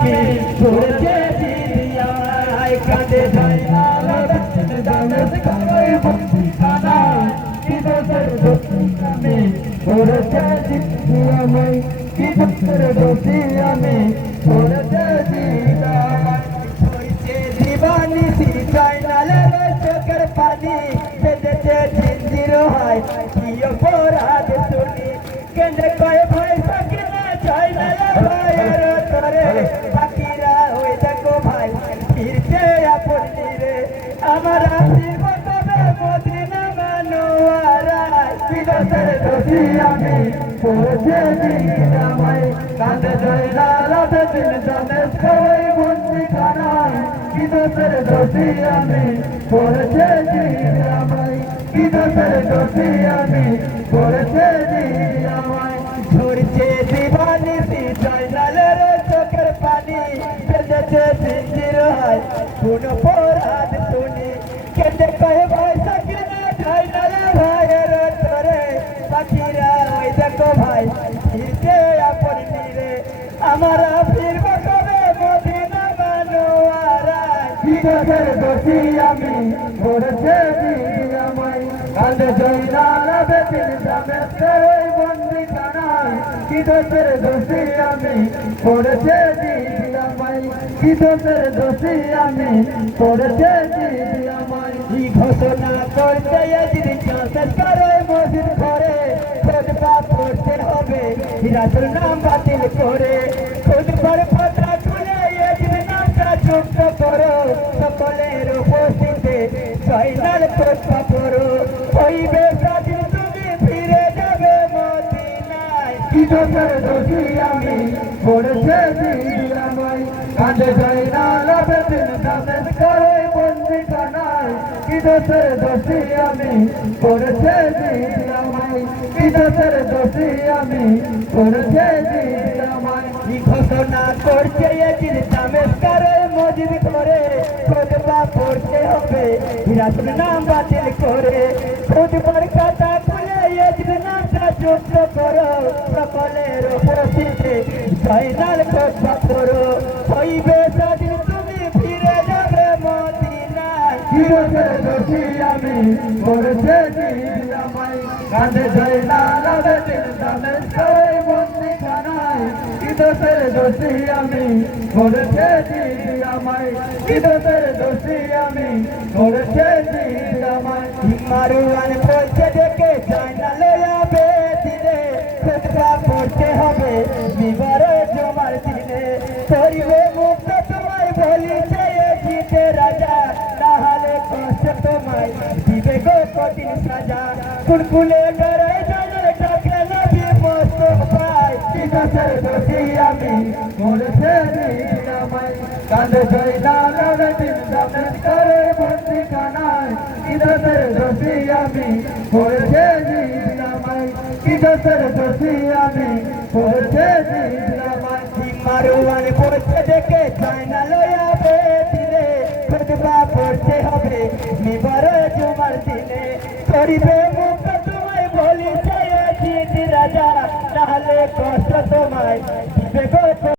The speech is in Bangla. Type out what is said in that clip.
পড়ছে দিদিয়ায় কাঁদে যায় না জানাস কারোই বন্দি খানা কি দোষের দোষী আমি পড়ছে দিদিয়ায় কি দোষের দোষী আমি পড়ছে দিদিয়ায় পড়ছে দিবানি সিচাই নালে চোখের পানি বেঁধেছে জিঞ্জির হয় কি অপরাধ শুনি কেন্দ্রে কয় ভয় সকে না চাই না ভাইয়ের তরে বাকিরা হয়ে দেখো ভাই ফিরছে আপনি রে আমার আসিব তবে মদিনা মানোয়ারা বিদতের দোষী আমি পড়ছে দিনামাই কাঁদে যায় না রাতে দিন জানে সবাই বন্দি খানায় বিদতের দোষী আমি পড়ছে দিনামাই বিদতের দোষী আমি পড়ছে দিনামাই ঝরছে দিবানি সিচাই নালের চোখের পানি বেঁধেছে জিঞ্জির হয় কোন অপরাধ শুনি কেঁদে কয়ে ভাই সকে না ঠাই নালে ভাইয়ের তরে বাকিরা ওই দেখো ভাই ফিরছে আপনি রে আমার ফিরব কবে মদিনা মানোয়ারা বিদতের দোষী আমি পড়ছে দিনামাই কাঁদে যায় না রাতে দিন জানে সবাই বন্দি খানায় কি দোষের দোষী আমি পড়ছে দিনামাই কি দোষের দোষী আমি পড়ছে দিনামাই এই ঘোষণা করতে যদি চাষের করে মসজিদ ঘরে খোদবা পড়তে হবে রাসূল নাম বাতিল করে খোদবার ফাতরা তুলে একদিন নামটা যুক্ত করো সকলের উপস্থিতে জয়নাল খোদবা পড়ো হইবে স্বাধীন তুমি ফিরে যাবে মদিনায় কি দোষের দোষী আমি পড়ছে দিনামাই কাঁদে যায় না রাতে দিন জানে করে বন্দি খানায় কি দোষের দোষী আমি পড়ছে দিনামাই কি দোষের দোষী আমি পড়ছে দিনামাই ঘোষণা করছে একদিন দামেস্কারে মসজিদ করে খোদবা পড়তে হবে রাসূল নাম বাতিল করে খোদবার কথা খুলে একদিন নামটা যুক্ত করো সকলের উপস্থিতে জয়নাল খোদবা করো হইবে স্বাধীন তুমি ফিরে যাবে মদিনায় কি দোষের দোষী আমি পড়ছে দিনামাই কাঁদে যায় না রাতে দিন জানে সবাই বন্দি খানায় কি দোষের দোষী আমি পড়ছে দিনামাই কি দোষের দোষী আমি পড়ছে দিনামাই মারুয়ান পড়ছে দেখে যায় না লয়াবে দিনে খোদবা পড়তে হবে বিবারে জমার দিনে করিবে মুক্ত তোমায় বলিছে জিতে রাজা নাহলে কষ্ট তোমায় দিবে গো কঠিন সাজা কুলকুলে করে জানে ডাকে নবী মুস্তাফায় কি দোষের দোষী আমি পড়ছে দিনামাই কাঁদে যায় না রাতে দিন জানে করে বন্দি খানায় কি দোষের দোষী আমি পড়ছে দিনামাই কি দোষের দোষী আমি পড়ছে দিনামাই মারুয়ান পড়ছে দেখে যায় না লয়াবে দিনে খোদবা পড়তে হবে মিবারে জুমার দিনে করিবে